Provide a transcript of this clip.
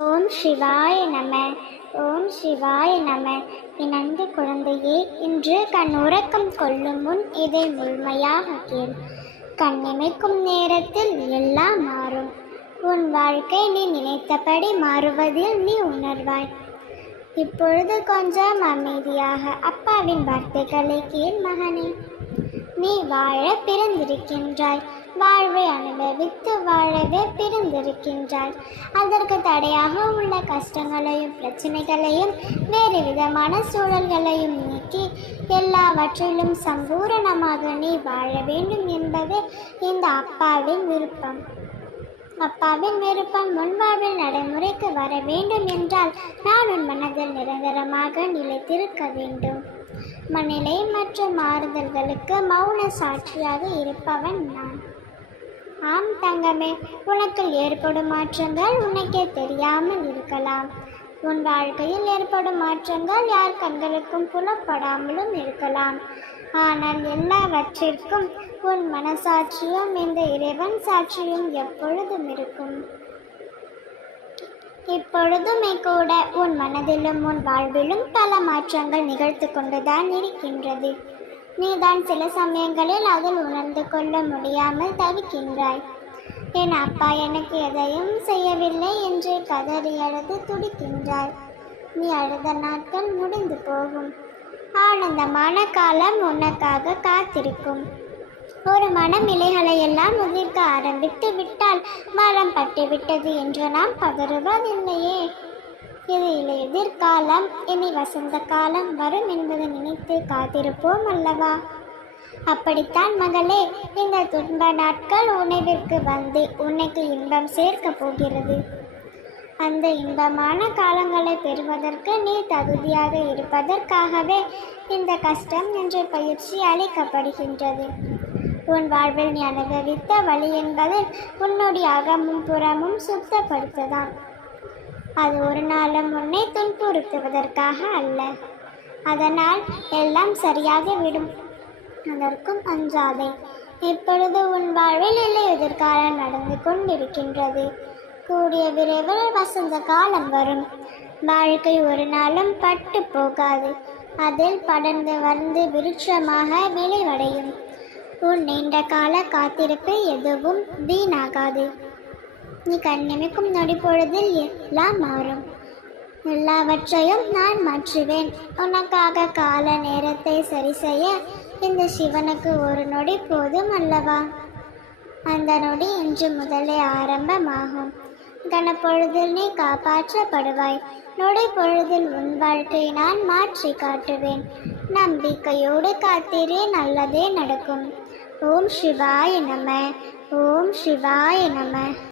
ஓம் சிவாய நம. ஓம் சிவாய நம. என் அன்பு குழந்தையே, இன்று கண் உறக்கம் கொள்ளும் முன் இதை முழுமையாக கேள். கண் இமைக்கும் நேரத்தில் எல்லாம் மாறும். உன் வாழ்க்கை நீ நினைத்தபடி மாறுவதில் நீ உணர்வாய். இப்பொழுது கொஞ்சம் அமைதியாக அப்பாவின் வார்த்தைகளை கேள் மகனே. நீ வாழ பிறந்திருக்கின்றாய். வாழ்வை அனுபவித்து வாழவே பிறந்திருக்கின்றாய். அதற்கு தடையாக உள்ள கஷ்டங்களையும் பிரச்சனைகளையும் வேறு விதமான சூழல்களையும் நீக்கி எல்லாவற்றிலும் சம்பூரணமாக நீ வாழ வேண்டும் என்பதே இந்த அப்பாவின் விருப்பம். அப்பாவின் விருப்பம் முன்வாழ்வில் நடைமுறைக்கு வர வேண்டும் என்றால் நான் உன் மனதில் நிரந்தரமாக நிலைத்திருக்க வேண்டும். மனநிலை மற்றும் மாறுதல்களுக்கு மௌன சாட்சியாக இருப்பவன் நான். ஆம் தங்கமே, உனக்கு ஏற்படும் மாற்றங்கள் உனக்கே தெரியாமல் இருக்கலாம். உன் வாழ்க்கையில் ஏற்படும் மாற்றங்கள் யார் கண்களுக்கும் புலப்படாமலும் இருக்கலாம். ஆனால் எல்லாவற்றிற்கும் உன் மனசாட்சியும் இந்த இறைவன் சாட்சியும் எப்பொழுதும் இருக்கும். இப்பொழுதுமே கூட உன் மனதிலும் உன் வாழ்விலும் பல மாற்றங்கள் நிகழ்த்து கொண்டுதான் இருக்கின்றது. நீதான் சில சமயங்களில் அதில் உணர்ந்து கொள்ள முடியாமல் தவிக்கின்றாய். என் அப்பா எனக்கு எதையும் செய்யவில்லை என்று கதறி அழுது துடிக்கின்றாய். நீ அழுத நாட்கள் முடிந்து போகும். ஆனந்தமான காலம் உனக்காக காத்திருக்கும். ஒரு மனம் இலைகளை எல்லாம் உதிர்க்க ஆரம்பித்து விட்டால் மரம் பட்டுவிட்டது என்று நாம் பதறுவதில்லையே. இது எதிர்காலம், இனி வசந்த காலம் வரும் என்பதை நினைத்து காத்திருப்போம் அல்லவா? அப்படித்தான் மகளே, இந்த துன்ப நாட்கள் உணவிற்கு வந்து உனக்கு இன்பம் சேர்க்க போகிறது. அந்த இன்பமான காலங்களை பெறுவதற்கு நீ தகுதியாக இருப்பதற்காகவே இந்த கஷ்டம் என்ற பயிற்சி அளிக்கப்படுகின்றது. உன் வாழ்வில் நீ அனுபவித்த வழி என்பதில் உன்னுடைய அகமும் புறமும் சுத்தப்படுத்ததான். அது ஒரு நாளும் உன்னை துன்புறுத்துவதற்காக அல்ல. அதனால் எல்லாம் சரியாக விடும். அதற்கும் அஞ்சாதே. இப்பொழுது உன் வாழ்வில் இல்லை எதிர்காலம் நடந்து கொண்டிருக்கின்றது. கூடிய விரைவில் வசந்த காலம் வரும். வாழ்க்கை ஒரு நாளும் பட்டு போகாது. அதில் படர்ந்து வந்து விருட்சமாக விளைவடையும். உன் நீண்ட கால காத்திருப்பு எதுவும் வீணாகாது. நீ கண்ணிமைக்கும் நொடி பொழுதில் எல்லாம் மாறும். எல்லாவற்றையும் நான் மாற்றுவேன். உனக்காக கால நேரத்தை சரி செய்ய இந்த சிவனுக்கு ஒரு நொடி போதும் அல்லவா? அந்த நொடி இன்று முதலே ஆரம்பமாகும். கனப்பொழுதில் நீ காப்பாற்றப்படுவாய். நொடி பொழுதில் உன் வாழ்க்கை நான் மாற்றி காட்டுவேன். நம்பிக்கையோடு காத்திரே, நல்லதே நடக்கும். ஓம் சிவாய நம. ஓம் சிவாய நம.